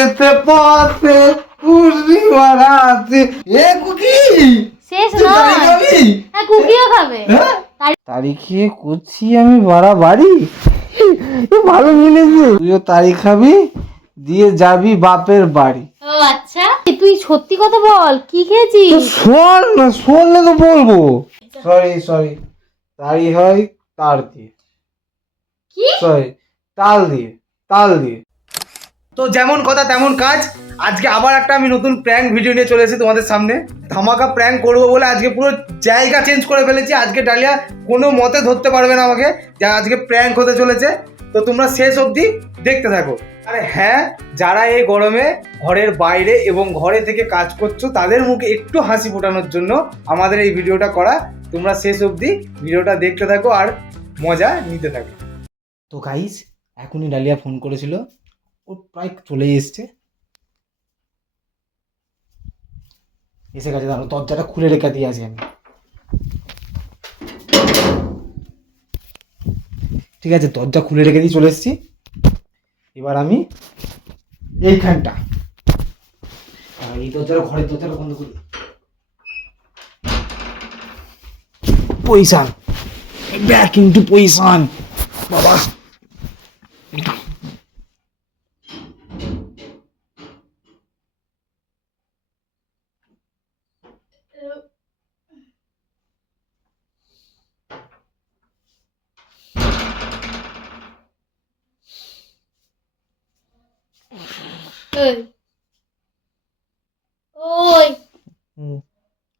যেতে পথে কুড়ি মারাতে এ কুকি শেষ নয়, হ্যাঁ কুকিও খাবে। তারিখে করছি আমি বাড়াবাড়ি, ভালো মিলেছে। তুইও তারিখ খাবি, দিয়ে যাবি বাপের বাড়ি। ও আচ্ছা, তুই সত্যি কথা বল, কি খেয়েছিস? শোন না, শুনলে তো বলবো। সরি তারি হয় তার দিয়ে, কি? সরি তাল দিয়ে। তো যেমন কথা তেমন কাজ। আজকে আবার একটা আমি নতুন প্র্যাঙ্ক ভিডিও নিয়ে চলে এসেছি তোমাদের সামনে। ধামাকা প্র্যাঙ্ক করবো বলে আজকে পুরো জায়গা চেঞ্জ করে ফেলেছি। আজকে ডালিয়া কোনো মতে ধরতে পারবে না আমাকে, যা আজকে প্র্যাঙ্ক হতে চলেছে। তো তোমরা শেষ অবধি দেখতে থাকো। আরে হ্যাঁ, যারা এই গরমে ঘরের বাইরে এবং ঘরে থেকে কাজ করছো তাদের মুখে একটু হাসি ফোটানোর জন্য আমাদের এই ভিডিওটা করা। তোমরা শেষ অবধি ভিডিওটা দেখতে থাকো আর মজা নিতে থাকো। তো গাইস, এখনই ডালিয়া ফোন করেছিল, ও প্রায় চলে এসছে। এসে গেছে, দাঁড়ো দরজাটা খুলে রেখে দিয়ে আছি আমি। ঠিক আছে, দরজা খুলে রেখে দিয়ে চলে এসেছি। এবার আমি এইখানটা এই দরজাটা, ঘরের দরজাটা বন্ধ করি। পয়সা ব্যাক ইনটু পয়সান বাবা। ওই ওই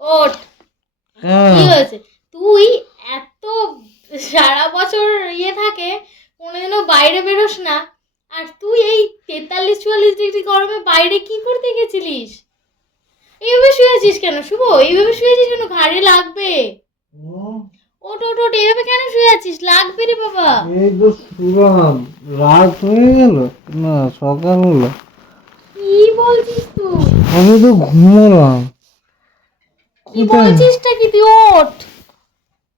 ওঠ, কি হয়েছে? তুই এত সারা বছর থাকে, কোনোদিনও বাইরে বেরোস না, আর তুই এই 43-44 ডিগ্রি গরমে বাইরে কি করতে গেছিলিস? এইভাবে শুয়েছিস কেন শুভ? এইভাবে শুয়েছিস কেন? ঘাড়ে লাগবে। ওঠ ওঠ ওঠ, এইভাবে কেন শুয়ে আছিস? লাগবে রে বাবা। এই তো শুলাম, রাত হয়ে গেল না, সকাল হলো। কি বলছিস তুই? আমি তো ঘুমোলাম। কি বলছিসটা কি? তুই ওঠ।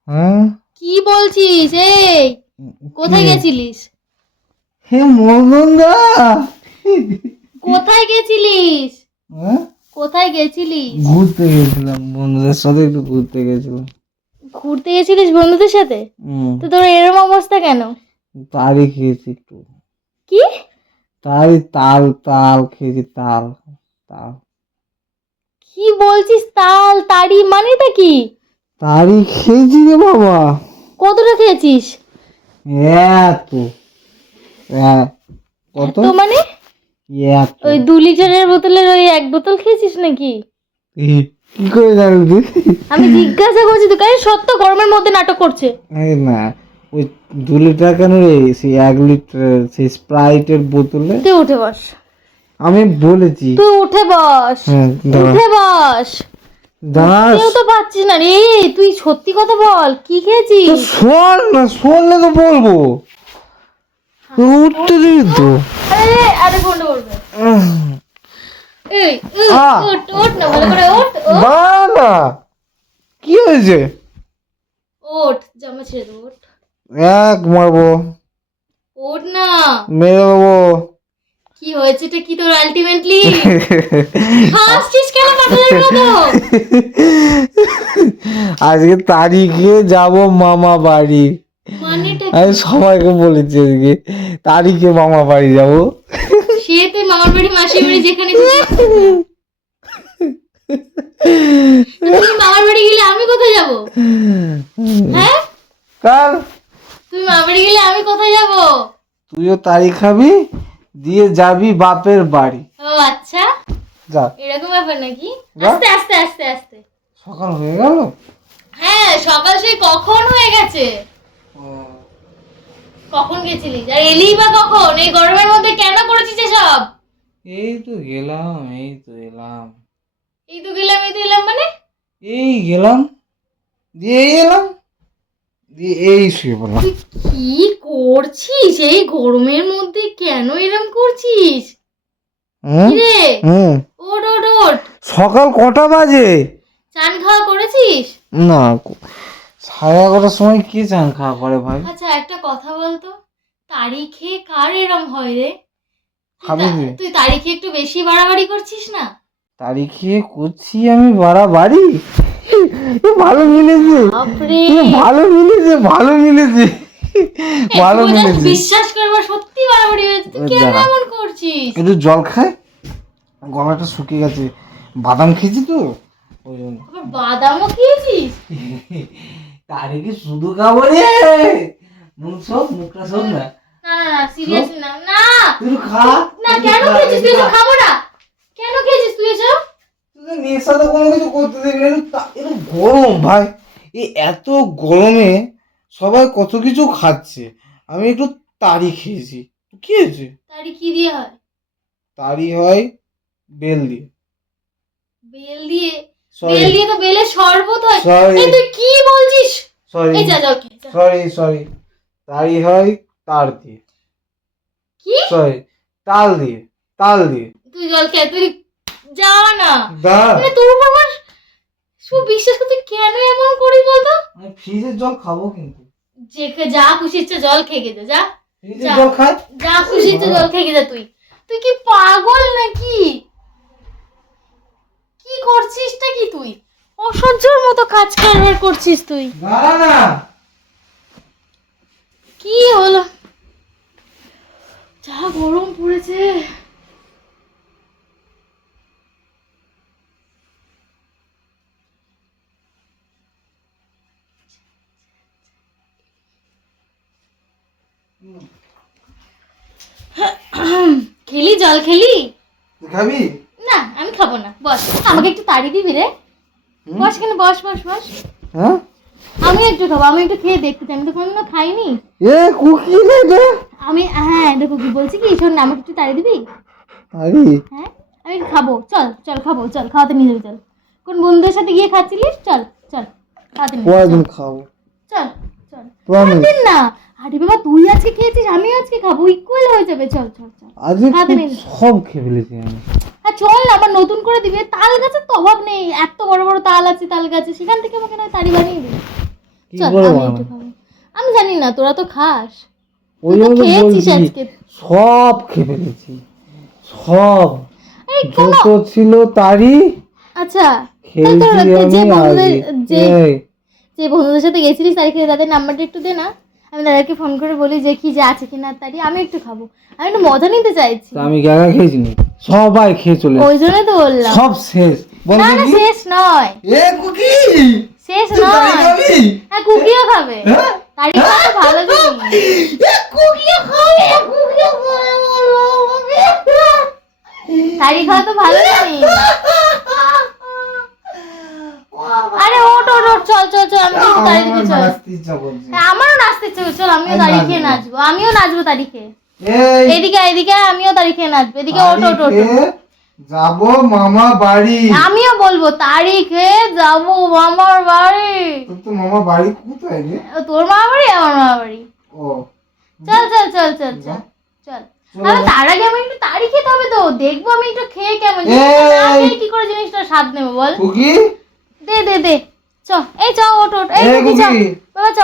হ্যাঁ, কি বলছিস? এই কোথায় গেছিলিস? হে মদন দা, কোথায় গেছিলিস? হ্যাঁ কোথায় গেছিলিস? ঘুরতে গেছিলাম, বন্ধুদের সাথে একটু ঘুরতে গেছিলাম। ঘুরতে গেছিলিস বন্ধুদের সাথে? তো তোর এরকম অবস্থা কেন? তারি খেয়েছি একটু। কি তাল খেয়েছি, তাল। কি বলছিস? তাড়ি মানেটা কি? তারি খেয়েছি রে বাবা। কতটা খেয়েছিস? এত কত তো মানে এত ওই 2 লিটারের বোতলের ওই 1 বোতল খেয়েছিস নাকি? কি করে জানবি? আমি জিজ্ঞাসা করছি তো, কারণ সত্য গরমের মধ্যে নাটক করছে। না, ওই 2 লিটার কেন রে, সেই 1 লিটার সেই স্প্রাইটের বোতলে। তুই উঠে বস। আমি বলেছি তুই উঠে বস। উঠে বস। কেউ তো পাচ্ছিস না রে। তুই সত্যি কথা বল, কি খেয়েছিস? শোন না, শুনলে তো বলবো। উঠতে দিবি তো? আরে ফোনটা করবে। এই ওঠ না, ভালো করে ওঠ। না, কি হয়েছে? ওঠ, জামা ছেড়ে দে, ওঠ। মারবো, ওঠ না। মেরে দেবো। কি হয়েছেটা কি তোর আলটিমেটলি? হাসছিস কেন পাগলের মতো? আজকে তারিখে যাব মামা বাড়ি। মানেটা আমি সবাইকে বলেছি আজকে তারিখে মামা বাড়ি যাবো। সে তুই মামার বাড়ি মাসির বাড়ি যেখানে তুই মামার বাড়ি গেলে আমি কোথায় যাব? হ্যাঁ, কাল তুই মামার বাড়ি গেলে আমি কোথায় যাব? তুইও তারিখ খাবি, দিয়ে যাবি বাপের বাড়ি। ও আচ্ছা, যা। এরকম ব্যাপার নাকি? আস্তে আস্তে আস্তে আস্তে। সকাল হয়ে গেল। হ্যাঁ, সকাল সেই কখন হয়ে গেছে। কখন গেছিলিস আর এলি বা কখন? এই গরমের মধ্যে কেন করেছিস এসব? এই তো গেলাম, এই তো এলাম। এই তো গেলাম মানে? এই গেলাম, দিয়ে এলাম, দিয়ে এই শুয়ে পড়লাম। তুই কি করছিস এই গরমের মধ্যে? কেন এরম করছিস? কিরে, ওঠ ওঠ ওঠ। সকাল কটা বাজে? চান খাওয়া করেছিস? না, 11:30টার সময় কে চান খাওয়া করে ভাই? আচ্ছা একটা কথা বলতো, তারিখে কার এরম হয় রে? খাবি তুই? তুই তারিখে একটু বেশি বাড়াবাড়ি করছিস না? তারিখে করছি আমি বাড়াবাড়ি? ভালো মিলেছে, বাপরে ভালো মিলেছে, ভালো মিলেছে, ভালো তুই just মিলেছে। বিশ্বাস করবার সত্যি বাড়াবাড়ি হয়েছে। তুই কেন দাঁড়া। এমন করছিস? একটু জল খায়, গলাটা শুকিয়ে গেছে, বাদাম খেয়েছি তো ওই জন্য। আবার বাদামও খেয়েছিস? তারিখে শুধু খাবো রে, মুখটা সব না। না না না সিরিয়াসলি না না তুই খা না কেন খেয়েছিস তুই? এসব খাবো না। কেন খেয়েছিস তুই এসব? তুই নেশা তো কোনো কিছু করতে দেবে না, একটু গরম ভাই, এই এত গরমে সবাই কত কিছু খাচ্ছে, আমি একটু তারি খেয়েছি। কি হয়েছে? তারি কি দিয়ে হয়? তারি হয় বেল দিয়ে। বেল দিয়ে? সরি বেল দিয়ে তো বেলের শরবত হয়। সরি এই তুই কি বলছিস? সরি এই যা জল খেয়ে যা। সরি তারি হয় তার দিয়ে। কি? সরি, তাল দিয়ে, তাল দিয়ে। তুই জল খেয়ে তুই যা না। দা মানে তোর উপর আমার বিশ্বাস করতে কেন এমন করিস বলতো? আমি ফ্রিজের জল খাবো কিন্তু। যা খুশি ইচ্ছে জল খেয়ে গেছে যা। ফ্রিজের জল খায়? যা খুশি ইচ্ছে জল খেয়ে গেছে তুই। তুই কি পাগল নাকি? কি করছিসটা কি তুই? অসহ্যর মতো কাজ কারবার করছিস তুই। না না কি হলো? যা গরম পড়েছে। খেলি জল খেলি? তুই খাবি? না আমি খাবো না, বস। আমাকে একটু তাড়ি দিবি রে? বস কেন, বস বস বস। হ্যাঁ আমি একটু খাবো, আমি একটু খেয়ে দেখতে চাই, আমি তো কোনোদিনও খাইনি। এ কুকি রে রে। আমি হ্যাঁ দেখো কি বলছি কি, শোন না, আমাকে একটু তাড়ি দিবি? আরে হ্যাঁ আমি একটু খাবো, চল চল খাবো, চল খাওয়াতে নিয়ে যাবি, চল। কোন বন্ধুদের সাথে গিয়ে খাচ্ছিলিস? চল চল খাওয়াতে নিয়ে যাবি, পরের দিন চল। খাবো, চল চল প্রমিস। দিন না। আরে বাবা তুই আজকে খেয়েছিস, আমিও আজকে খাবো, ইকুয়াল হয়ে যাবে। চল চল চল আজকে খাওয়াতে নিয়ে সব খেয়ে ফেলেছি আমি। হ্যাঁ চল না, আবার নতুন করে দিবি। তাল গাছের তো অভাব নেই, এত বড় বড় তাল আছে তাল গাছে, সেখান থেকে আমাকে না তাড়ি বানিয়ে দিবি। কি চল করে আমি বানাবো? একটু খাবো। আমি জানি না, তোরা তো খাস। ওই তুই তো জন্য তো খেয়েছিস বলছি, আজকে। সব খেয়ে ফেলেছি, সব আরে কোনো যত ছিল তারই আচ্ছা খেয়েছি যে আমি বন্ধুদের আগে। যে এই, যে বন্ধুদের সাথে গেছিলিস তারিখে, তাদের নাম্বারটা একটু দে না, আমি তাদেরকে ফোন করে বলি যে কি যে আছে কিনা তারি, আমি একটু খাবো, আমি একটু মজা নিতে চাইছি। তা আমি একা খেয়েছি না, সবাই খেয়ে চলে ওই জন্যই তো বললাম। সব শেষ। বল না না কুকি? শেষ নয়, এ কুকি শেষ তুই তারি নয়। খাবি? হ্যাঁ কুকিও খাবে। হ্যাঁ? তারি খাওয়া তো ভালো জিনিস। এ কুকিও খাবে, কুকিও খাবে, বলো আমাকে। তারি খাওয়া তো ভালো জিনিস। আরে ওঠ ওঠ ওঠ, চল চল চল, আমি তোকে তারি দিকে চল। নাচতে ইচ্ছা করছে। হ্যাঁ, আমারও নাচতে ইচ্ছে করছে, চল আমিও আমি তারি নাচবো। খেয়ে নাচবো, আমিও নাচবো তারি খেয়ে। এই এদিকে এদিকে আয়, আমিও তারি খেয়ে নাচবো, এদিকে ওঠ ওঠ ওঠ। তারিখে যাবো মামা বাড়ি। আমিও বলবো তারিখে যাবো মামার বাড়ি। তোর তো মামা বাড়ি কোথায় রে? ও, তোর মামা বাড়ি আমার মামা বাড়ি। ও চল চল চল চল চল চল। চলো আরে যা। তার আগে আমি একটু তারি খেতে হবে তো, দেখবো আমি একটু খেয়ে কেমন, এই! জিনিসটা না খেয়ে কি করে জিনিসটা স্বাদ নেবো বল। কুকি দে দে দে চ, এই চ ওঠ ওঠ, এই এই কুকি চ, কুকি। বাবা চ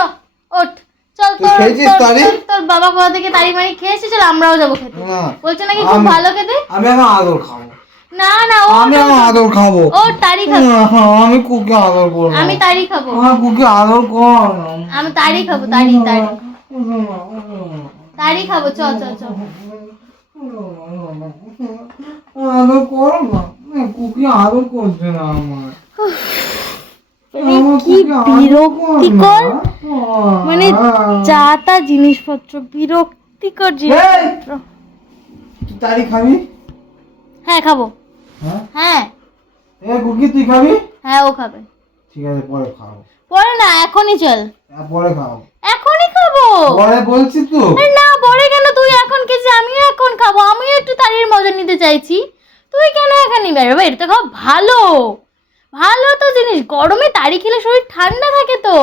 ওঠ। চল তুই তোর খেয়েছিস তোর- তারি? তোর- তোর বাবা কোথা থেকে তারি মারি খেয়েছে, চল আমরাও যাবো খেতে। না, বলছে নাকি খুব আমি- ভালো খেতে। আমি এখন আদর খাবো। না না ও আমি এখন আদর খাবো। ও তারি খাবো, না, আমি কুকি আদর করবো। আমি তারি খাবো, আমার কুকি আদর কর। আমি তারি খাবো, তারি তারি তারি খাবো, চ চ চ। আদর কর না, কুকি আদর করছে না আমার। আমার কি কুকি আদর কর না। বিরক্তিকর, মানে যা তা জিনিসপত্র, বিরক্তিকর জিনিসপত্র। তুই তারি খাবি? হ্যাঁ খাবো। হ্যাঁ হ্যাঁ এ কুকি তুই খাবি? হ্যাঁ ও খাবে। ঠিক আছে পরে খাও। পরে না, এখনই চল, পরে খাও। এখনই খাবো। পরে বলছি তো। আরে না পরে কেন, তুই এখন খেয়েছি, আমিও এখন খাবো, আমিও একটু তারির মজা নিতে চাইছি, তুই কেন এখন নিবি? আরে ভাই এটা তো খাওয়া ভালো, ভালো তো জিনিস, গরমে তারি খেলে শরীর ঠান্ডা থাকে তো,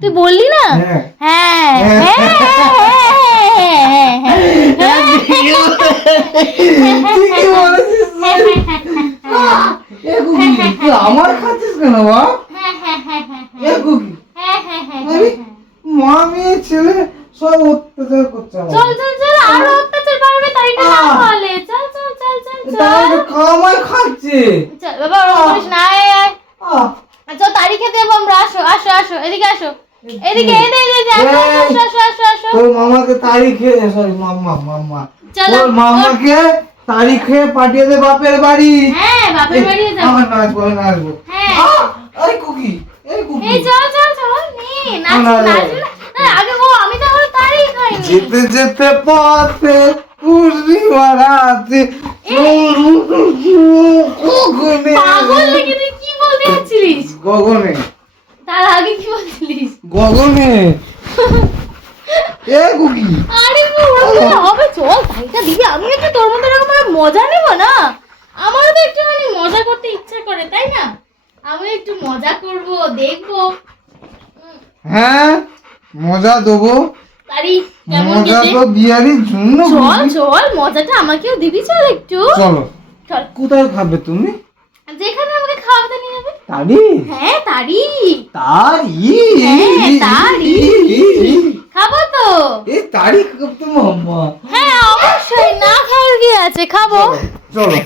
তুই বললি না? হ্যাঁ। হ্যাঁ হ্যাঁ হ্যাঁ ঠিকই বলেছিস তুই। এ কুকি তুই আমার খাচ্ছিস কেন বা? এ কুকি আরে মা মেয়ে ছেলে সব অত্যাচার করছে আমার। চল চল চল, আরো অত্যাচার বাড়বে তারিটা না খাওয়ালে। তাহলে কামাই খাচ্ছে। চল বাবা ওরকম করিস না, আয় আয় আহ, চল তাড়ি খেতে যাবো আমরা, আসো আসো আসো এদিকে আসো, এদিকে এদিকে আসো আসো আসো আসো আসো। তোর মামাকে তারিখে সরি মাম্মা চলো, তোর মামাকে তারিখে পাঠিয়ে দে বাপের বাড়ি। হ্যাঁ বাপের বাড়ি যাবো। আমার নাচবো আমি নাচবো। হ্যাঁ এই কুকি এই কুকি এই চল চল চল নে নাচ না, না। নাচবি না? না, আগে বল আমি তো আমার তাড়ি খাইনি। যেতে যেতে পথে পুরি মারাতে পাগল নাকি তুই, কি বলতে যাচ্ছিলিস? গগনে তার আগে কি বলছিলিস? গগনে এ কুকি আরে ওরকম হবে, চল তাইটা দিবি, আমি একটু তোর মতো এরকম ভাবে মজা নেব না? আমারও তো একটুখানি মজা করতে ইচ্ছা করে তাই না? আমি একটু মজা করব, দেখবো হ্যাঁ মজা দেবো। তারি কেমন মজা গেছে। তো বিয়ারির জন্য চল কুকি। চল মজাটা আমাকেও দিবি, চল একটু চলো চল, কোথায় খাবে তুমি? যেখানে আমাকে খাওয়াতে নিয়ে যাবে। তারি হ্যাঁ তারি, তারি হ্যাঁ তারি খাবো তো। এ তারি তো মাম্মা। হ্যাঁ অবশ্যই, না খাওয়ার কি আছে, খাবো। চলো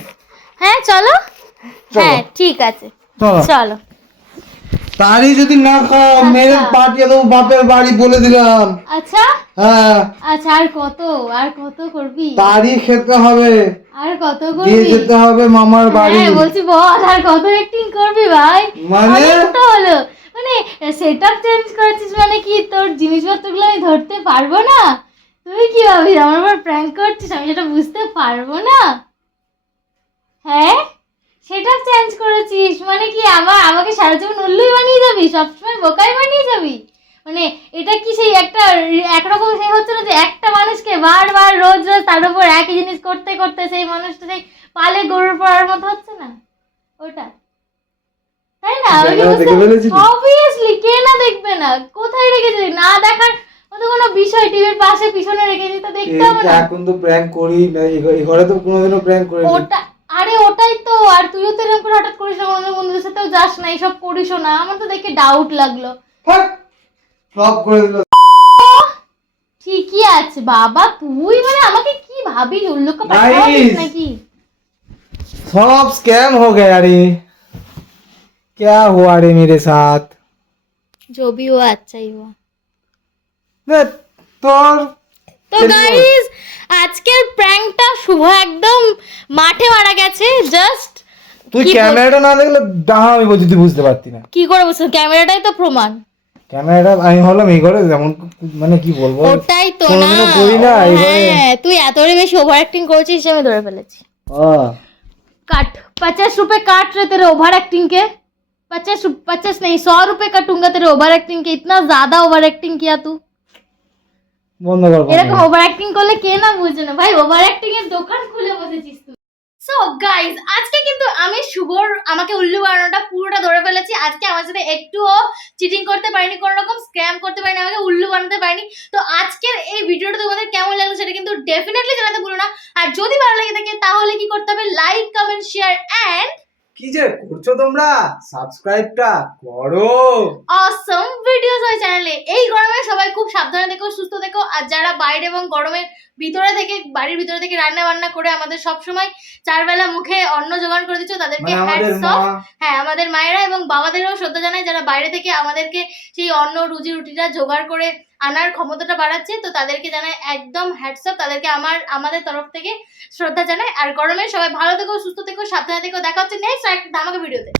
হ্যাঁ চলো, হ্যাঁ ঠিক আছে চলো চলো। তারি যদি না খাও আচ্ছা। মেরে পাঠিয়ে দেবো বাপের বাড়ি বলে দিলাম। আচ্ছা হ্যাঁ আচ্ছা, আর কত করবি? তারি খেতে হবে, আর কত দিয়ে করবি? যেতে হবে মামার বাড়ি। হ্যাঁ বলছি বল, আর কত অ্যাক্টিং করবি ভাই? মানে? অনেক তো হলো, মানে সেটআপ চেঞ্জ করেছিস মানে কি তোর জিনিসপত্রগুলো আমি ধরতে পারবো না? তুই কি ভাবিস আমার উপর প্র্যাঙ্ক করছিস, আমি সেটা বুঝতে পারবো না? হ্যাঁ সেটআপ চেঞ্জ করেছিস মানে কি আমাকে সারা জীবন উল্লুই বানিয়ে যাবি, সবসময় বোকাই বানিয়ে যাবি? মানে এটা কি সেই একটা একরকম সে হচ্ছে না যে একটা মানুষকে বারবার রোজ রোজ তার উপর একই জিনিস করতে করতে সেই মানুষটা সেই পালে গরুর পড়ার মতো হচ্ছে না ওটা, তাই না? দেখে ফেলেছিলি? অবভিয়াসলি, কে না দেখবে না? কোথায় রেখেছিস? না দেখার মতো কোনো বিষয় টিভির পাশে পিছনে রেখেছিস তো দেখতে হবে না? এখন তো প্র্যাঙ্ক করি না, এই ঘরে তো কোনোদিনও প্র্যাঙ্ক করি না। ওটা, আরে ওটাই তো, আর তুইও তো এরকম করে হঠাৎ করিস না, অন্য বন্ধুদের সাথেও যাস না, এইসব করিসও না, আমার তো দেখে ডাউট লাগলো। ফ্লপ করে দিল। ঠিকই আছে বাবা, তুই মানে আমাকে কি ভাবিস, উল্লুক Guys! নাকি? सब स्कैम हो गया रे, क्या हुआ रे मेरे साथ? जो भी हुआ अच्छा ही हुआ। তোর তো গাইস আজকের প্র্যাঙ্কটা শুভ একদম মাঠে মারা গেছে, জাস্ট তুই কি ক্যামেরাটা না দেখলে ডাহা আমি বলছি তুই বুঝতে পারতি না। কি করে বুঝছো? ক্যামেরাটাই তো প্রমাণ। ক্যামেরাটা আমি হলাম এই ঘরে যেমন মানে কি বলবো, ওটাই তো না, কোনোদিনও করি না এই ঘরে। হ্যাঁ তুই এতটাই বেশি ওভার অ্যাক্টিং করেছিস আমি ধরে ফেলেছি। काट 50 रुपए काट रहे तेरे ओवर एक्टिंग के, 50 नहीं 100 रुपए कटूंगा तेरे ओवर एक्टिंग के, इतना ज्यादा ओवर एक्टिंग किया तू। বন্ধ কর এরকম ওভার অ্যাক্টিং করলে কে না বুঝে না ভাই, ওভার অ্যাক্টিং এর দোকান খুলে বসেছিস তুই। সো গাইস আজকে কিন্তু আমি শুভর আমাকে উল্লু বানানোটা পুরোটা ধরে ফেলেছি। আজকে আমার সাথে একটুও চিটিং করতে পারিনি, কোনো রকম স্ক্যাম করতে পারিনি, আমাকে উল্লু বানাতে পারিনি। তো আজকের এই ভিডিওটা তোমাদের কেমন লাগলো সেটা কিন্তু ডেফিনেটলি জানাতে ভুলো না। আর যদি ভালো লাগে থাকে তাহলে কি করতে হবে, লাইক কমেন্ট শেয়ার এন্ড কি যে করছো তোমরা, সাবস্ক্রাইবটা করো। অসম ভিডিওস হয় চ্যানেলে। এই গরমে সবাই খুব সাবধানে থেকো, সুস্থ থেকো, আর যারা বাইরে এবং গরমের ভিতরে থেকে বাড়ির ভিতরে থেকে রান্না বান্না করে আমাদের সব সময় চার বেলা মুখে অন্ন জোগাড় করে দিচ্ছ তাদেরকে হ্যাটস অফ। হ্যাঁ আমাদের মায়েরা এবং বাবাদেরও শ্রদ্ধা জানাই যারা বাইরে থেকে আমাদেরকে সেই অন্ন রুজি রুটিটা জোগাড় করে আনার ক্ষমতাটা বাড়াচ্ছে, তো তাদেরকে জানাই একদম হ্যাটস অফ, তাদেরকে আমাদের তরফ থেকে শ্রদ্ধা জানাই। আর গরমে সবাই ভালো থেকো, সুস্থ থেকো, সাবধানে থেকো, দেখা হচ্ছে নেক্সট একটা ধামাকা ভিডিওতে।